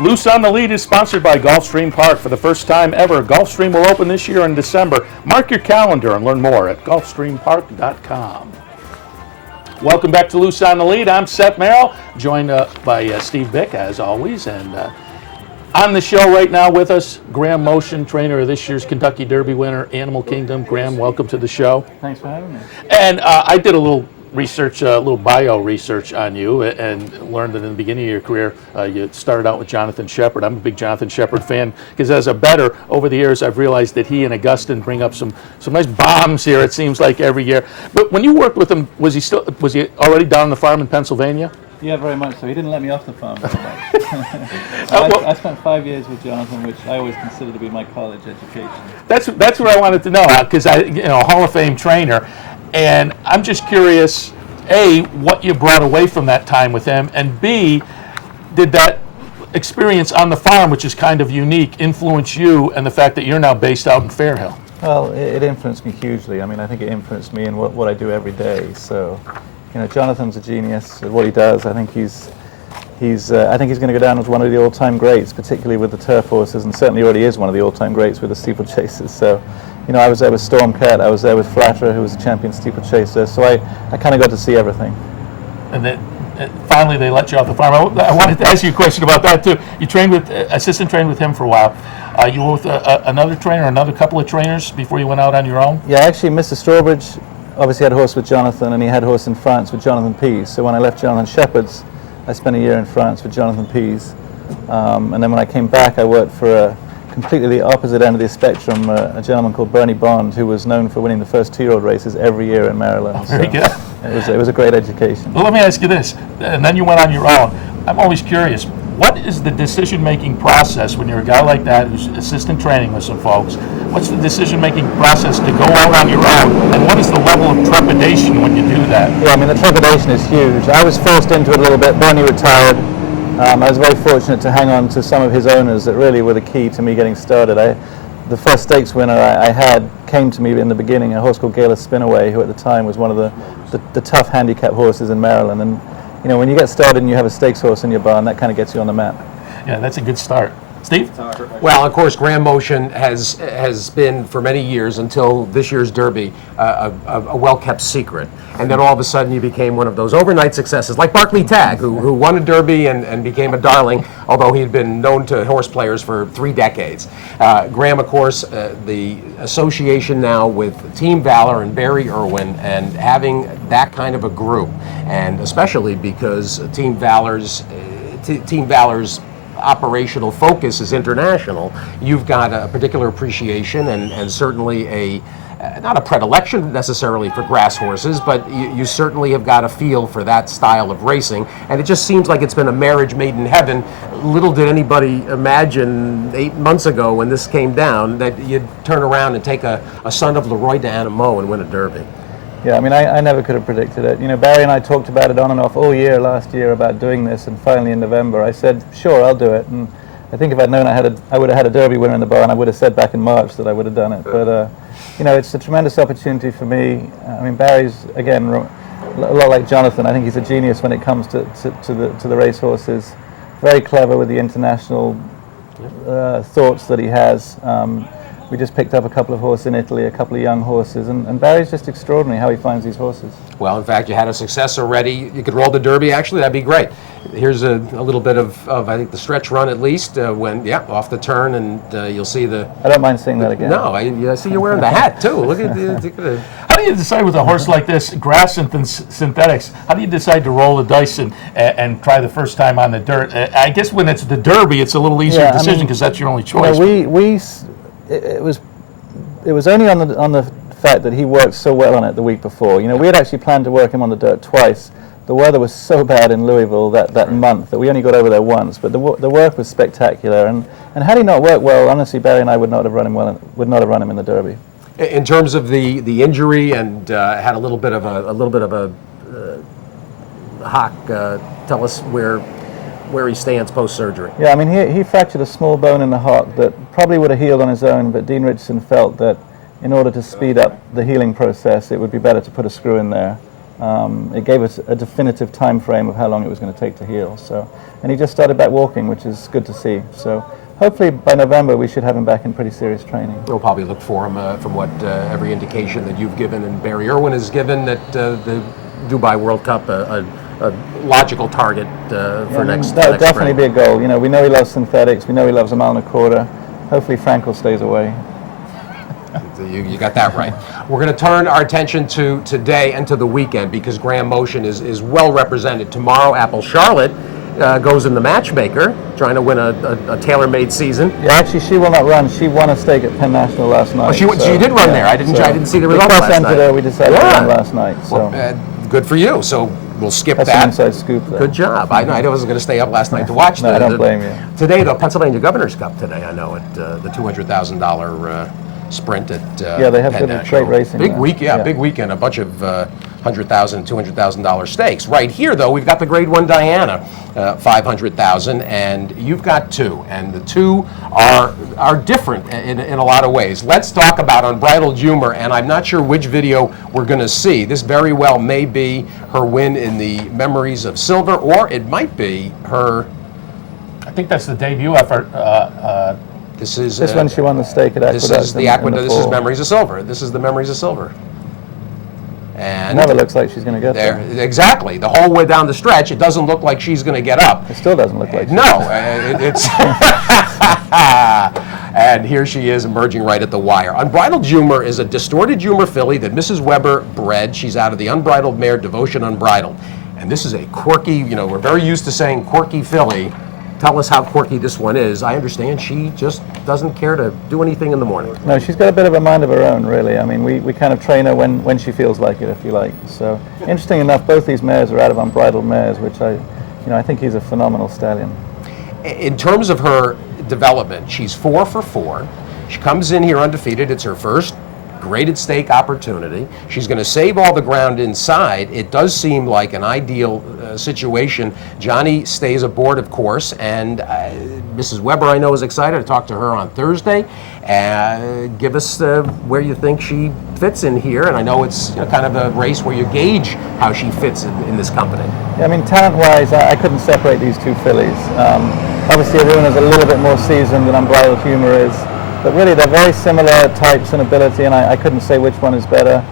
Loose on the Lead is sponsored by Gulfstream Park. For the first time ever, Gulfstream will open this year in December. Mark your calendar and learn more at gulfstreampark.com. Welcome back to Loose on the Lead. I'm Seth Merrill, joined by Steve Bick, as always. And on the show right now with us, Graham Motion, trainer of this year's Kentucky Derby winner, Animal Kingdom. Graham, welcome to the show. Thanks for having me. And I did a little research, a little bio research on you, and learned that in the beginning of your career, you started out with Jonathan Shepard. I'm a big Jonathan Shepard fan because as a bettor over the years, I've realized that he and Augustin bring up some nice bombs here. It seems like every year. But when you worked with him, was he already down on the farm in Pennsylvania? Yeah, very much so. He didn't let me off the farm very much. I spent 5 years with Jonathan, which I always consider to be my college education. That's what I wanted to know, because Hall of Fame trainer. And I'm just curious, A, what you brought away from that time with him, and B, did that experience on the farm, which is kind of unique, influence you and the fact that you're now based out in Fairhill? Well, it influenced me hugely. I mean, I think it influenced me in what I do every day. So, Jonathan's a genius at what he does. I think he's going to go down as one of the all-time greats, particularly with the turf horses, and certainly already is one of the all-time greats with the steeplechasers. So, I was there with Stormcat, I was there with Flatterer, who was a champion steeplechaser, so I kind of got to see everything. And then finally they let you off the farm. I wanted to ask you a question about that too. You assistant trained with him for a while. You were with another trainer, another couple of trainers before you went out on your own? Yeah, actually Mr. Strawbridge obviously had a horse with Jonathan, and he had a horse in France with Jonathan Pease. So when I left Jonathan Shepard's, I spent a year in France with Jonathan Pease. And then when I came back, I worked for completely the opposite end of the spectrum, a gentleman called Bernie Bond, who was known for winning the first 2-year-old races every year in Maryland. Very good. It was a great education. Well, let me ask you this, and then you went on your own. I'm always curious, what is the decision-making process when you're a guy like that who's assistant training with some folks? What's the decision-making process to go out on your own, and what is the level of trepidation when you do that? Yeah, I mean, the trepidation is huge. I was forced into it a little bit. Bernie retired. I was very fortunate to hang on to some of his owners that really were the key to me getting started. The first stakes winner I had came to me in the beginning, a horse called Gala Spinaway, who at the time was one of the tough handicap horses in Maryland. And when you get started and you have a stakes horse in your barn, that kind of gets you on the map. Yeah, that's a good start. Steve? Well, of course, Graham Motion has been for many years, until this year's Derby, a well-kept secret. And then all of a sudden you became one of those overnight successes, like Barclay Tagg, who won a Derby and became a darling, although he had been known to horse players for 3 decades. Graham, of course, the association now with Team Valor and Barry Irwin, and having that kind of a group, and especially because Team Valor's operational focus is international, you've got a particular appreciation and certainly not a predilection necessarily for grass horses, but you certainly have got a feel for that style of racing, and it just seems like it's been a marriage made in heaven. Little did anybody imagine 8 months ago when this came down that you'd turn around and take a son of Leroy d'Animo and win a Derby. Yeah, I mean, I never could have predicted it. Barry and I talked about it on and off all year last year about doing this, and finally in November I said, sure, I'll do it. And I think if I'd known I would have had a Derby winner in the barn, I would have said back in March that I would have done it. But, it's a tremendous opportunity for me. I mean, Barry's, again, a lot like Jonathan. I think he's a genius when it comes to the race horses. Very clever with the international thoughts that he has. We just picked up a couple of horses in Italy, a couple of young horses, and Barry's just extraordinary how he finds these horses. Well, in fact, you had a success already. You could roll the Derby, actually, that'd be great. Here's a little bit of I think, the stretch run at least, off the turn, and you'll see the... I don't mind seeing that again. No, I see you're wearing the hat, too. Look at the... How do you decide with a horse like this, grass and synthetics, how do you decide to roll the dice and try the first time on the dirt? I guess when it's the Derby, it's a little easier decision because that's your only choice. It was only on the fact that he worked so well on it the week before. We had actually planned to work him on the dirt twice. The weather was so bad in Louisville that month that we only got over there once. But the work was spectacular, and had he not worked well, honestly, Barry and I would not have run him in the Derby. In terms of the injury, and had a little bit of a hock. Tell us where he stands post-surgery. Yeah, I mean, he fractured a small bone in the hock that probably would have healed on his own, but Dean Richardson felt that in order to speed up the healing process, it would be better to put a screw in there. it gave us a definitive time frame of how long it was going to take to heal. So, and he just started back walking, which is good to see. So hopefully by November we should have him back in pretty serious training. We'll probably look for him from what every indication that you've given and Barry Irwin has given, that the Dubai World Cup a logical target for next. That would next definitely spring. be a goal. You know, we know he loves synthetics. We know he loves a mile and a quarter. Hopefully Frankel stays away. You got that right. We're going to turn our attention to today and to the weekend, because Graham Motion is well represented. Tomorrow, Apple Charlotte goes in the matchmaker, trying to win a tailor-made season. Yeah, actually, she will not run. She won a stake at Penn National last night. Oh, she did run there. I didn't see the results last night. Her, we decided to run last night. So Good for you. So we'll skip that's that. an inside scoop there. Good job. I wasn't going to stay up last night to watch No, I don't blame you. Today, though, Pennsylvania Governor's Cup today, I know, at the $200,000 sprint at Yeah, they have Penn good National. great racing Big there. week, big weekend. A bunch of $100,000, $200,000 stakes. Right here, though, we've got the Grade 1 Diana, $500,000, and you've got two, and the two are different in a lot of ways. Let's talk about Unbridled Humor, and I'm not sure which video we're going to see. This very well may be her win in the Memories of Silver, or it might be her. I think that's the debut effort. This one she won the stake at Aqueduct. This is the Aqueduct. This is fall. Memories of Silver. This is the Memories of Silver. And Never looks like she's going to get there. Exactly. The whole way down the stretch, it doesn't look like she's going to get up. It still doesn't look like. No, it's. And here she is emerging right at the wire. Unbridled Humor is a distorted humor filly that Mrs. Weber bred. She's out of the unbridled mare Devotion Unbridled. And this is a quirky, we're very used to saying quirky filly. Tell us how quirky this one is. I understand she just doesn't care to do anything in the morning. No, she's got a bit of a mind of her own, really. I mean, we kind of train her when she feels like it, if you like. So, interesting enough, both these mares are out of unbridled mares, which I think he's a phenomenal stallion. In terms of her development, she's 4 for 4. She comes in here undefeated. It's her first graded stake opportunity. She's going to save all the ground inside. It does seem like an ideal situation. Johnny stays aboard, of course, and Mrs. Weber, I know, is excited. I talked to her on Thursday. Give us where you think she fits in here, and I know it's kind of a race where you gauge how she fits in this company. Yeah, I mean, talent-wise, I couldn't separate these two fillies. Obviously, Aruna's a little bit more seasoned than Unbridled Humor is. But really, they're very similar types and ability, and I couldn't say which one is better.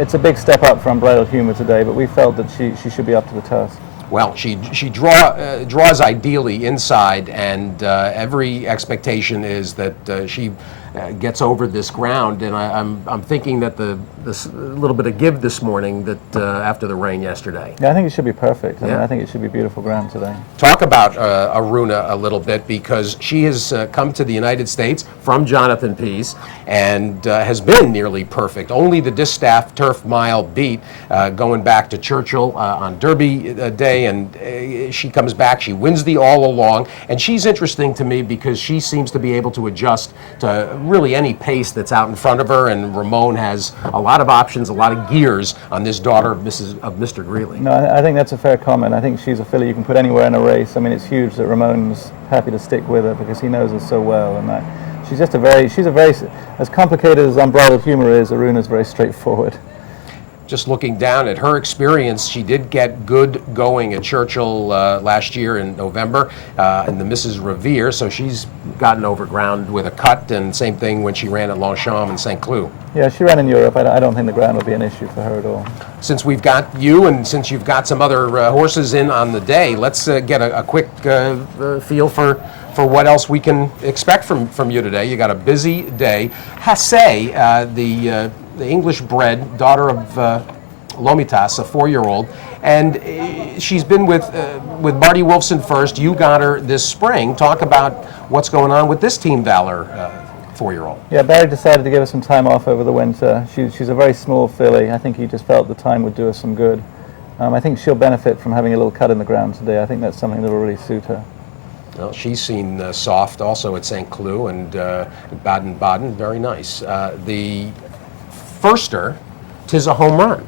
It's a big step up for Unbridled Humor today, but we felt that she should be up to the task. Well, she draws ideally inside, and every expectation is that she gets over this ground. And I'm thinking that this little bit of give this morning that after the rain yesterday. Yeah, I think it should be perfect. I mean, Yeah. I think it should be beautiful ground today. Talk about Aruna a little bit, because she has come to the United States from Jonathan Pease and has been nearly perfect. Only the Distaff Turf Mile beat going back to Churchill on Derby Day, and she comes back. She wins the All Along, and she's interesting to me because she seems to be able to adjust to really any pace that's out in front of her, and Ramon has a lot of options, a lot of gears on this daughter of Mr. Greeley. No, I think that's a fair comment. I think she's a filly you can put anywhere in a race. I mean, it's huge that Ramon's happy to stick with her because he knows her so well, and she's a very, as complicated as Unbridled Humor is, Aruna's very straightforward. Just looking down at her experience, she did get good going at Churchill last year in November in the Mrs. Revere, so she's gotten over ground with a cut, and same thing when she ran at Longchamp and St. Cloud. Yeah, she ran in Europe. I don't think the ground will be an issue for her at all. Since we've got you, and since you've got some other horses in on the day, let's get a quick feel for what else we can expect from you today. You got a busy day. Hasse, the English-bred daughter of Lomitas, a 4-year-old, and she's been with Marty Wolfson first. You got her this spring. Talk about what's going on with this Team Valor 4-year-old. Yeah, Barry decided to give her some time off over the winter. She's a very small filly. I think he just felt the time would do her some good. I think she'll benefit from having a little cut in the ground today. I think that's something that will really suit her. Well, she's seen soft also at St. Cloud and Baden-Baden. Very nice. The Firster, 'Tis a Home Run.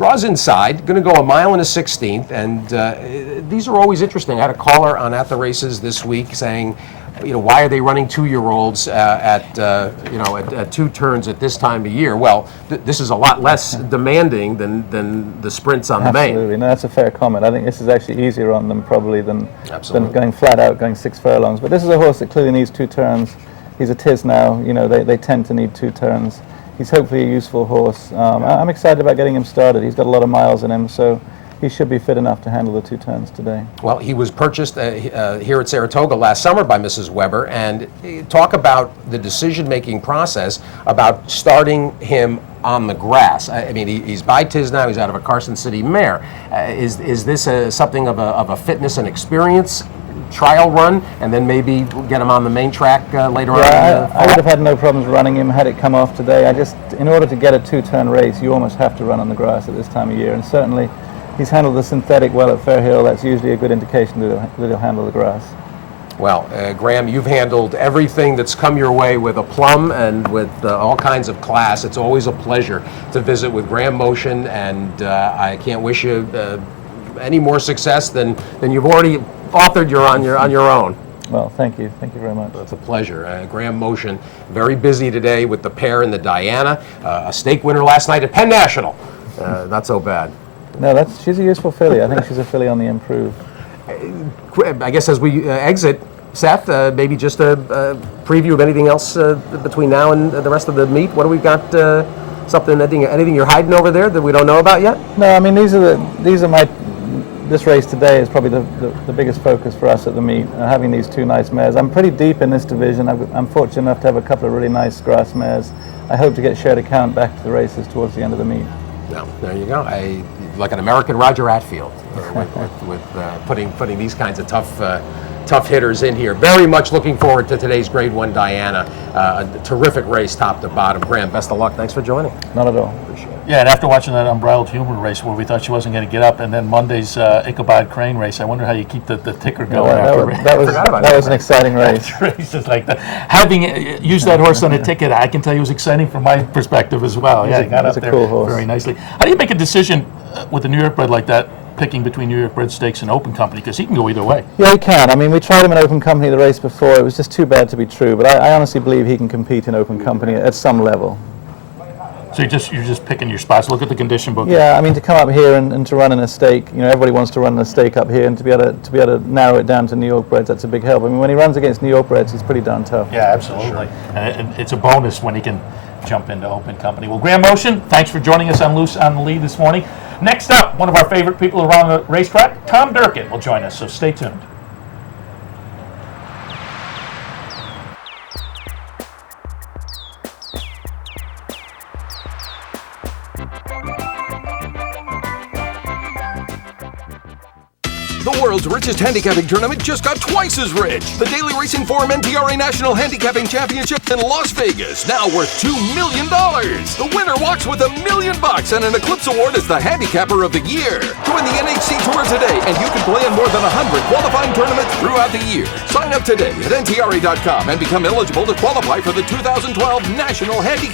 Draws inside, going to go 1.1/16, and these are always interesting. I had a caller on At the Races this week saying, why are they running 2-year-olds at 2 turns at this time of year? Well, this is a lot less demanding than the sprints on the main. Absolutely, no, that's a fair comment. I think this is actually easier on them probably than going flat out, going 6 furlongs. But this is a horse that clearly needs 2 turns. He's a Tiz now. They tend to need 2 turns. He's hopefully a useful horse. I'm excited about getting him started. He's got a lot of miles in him, so he should be fit enough to handle the 2 turns today. Well, he was purchased here at Saratoga last summer by Mrs. Weber, and talk about the decision-making process about starting him on the grass. I mean, he's by Tiz now. He's out of a Carson City mare. Is this something of a fitness and experience trial run, and then maybe get him on the main track later on? I would have had no problems running him had it come off today. In order to get a 2-turn race, you almost have to run on the grass at this time of year, and certainly he's handled the synthetic well at Fairhill. That's usually a good indication that he'll handle the grass. Well, Graham, you've handled everything that's come your way with aplomb and with all kinds of class. It's always a pleasure to visit with Graham Motion, and I can't wish you any more success than you've already authored on your own. Well, thank you. Thank you very much. It's a pleasure. Graham Motion, very busy today with the pair and the Diana. A stake winner last night at Penn National. Not so bad. No, she's a useful filly. I think she's a filly on the improve. I guess as we exit, Seth, maybe just a preview of anything else between now and the rest of the meet. What do we got? Anything you're hiding over there that we don't know about yet? No, I mean this race today is probably the biggest focus for us at the meet. Having these 2 nice mares. I'm pretty deep in this division. I'm fortunate enough to have a couple of really nice grass mares. I hope to get shared account back to the races towards the end of the meet. No, there you go. Like an American Roger Atfield with putting these kinds of tough hitters in here. Very much looking forward to today's Grade 1 Diana. A terrific race top to bottom. Graham, best of luck. Thanks for joining. Not at all. Appreciate it. Yeah, and after watching that Unbridled Humor race where we thought she wasn't going to get up, and then Monday's Ichabod Crane race, I wonder how you keep the ticker going after that was an exciting race. Races like that. Having used that horse on a ticket, I can tell you it was exciting from my perspective as well. Yeah, he got up there cool horse. Very nicely. How do you make a decision with a New York bred like that, picking between New York bred stakes and open company? Because he can go either way. Yeah, he can. I mean, we tried him in open company the race before. It was just too bad to be true. But I honestly believe he can compete in open company at some level. So you're just picking your spots. Look at the condition book. Yeah, I mean, to come up here and to run in a stake, everybody wants to run in a stake up here, and to be able to narrow it down to New York breds, that's a big help. I mean, when he runs against New York breds, he's pretty darn tough. Yeah, absolutely. And it's a bonus when he can jump into open company. Well, Graham Motion, thanks for joining us on Loose on the Lead this morning. Next up, one of our favorite people around the racetrack, Tom Durkin, will join us, so stay tuned. The world's richest handicapping tournament just got twice as rich. The Daily Racing Forum NTRA National Handicapping Championship in Las Vegas, now worth $2 million. The winner walks with $1 million and an Eclipse Award as the Handicapper of the Year. Join the NHC Tour today, and you can play in more than 100 qualifying tournaments throughout the year. Sign up today at NTRA.com and become eligible to qualify for the 2012 National Handicap.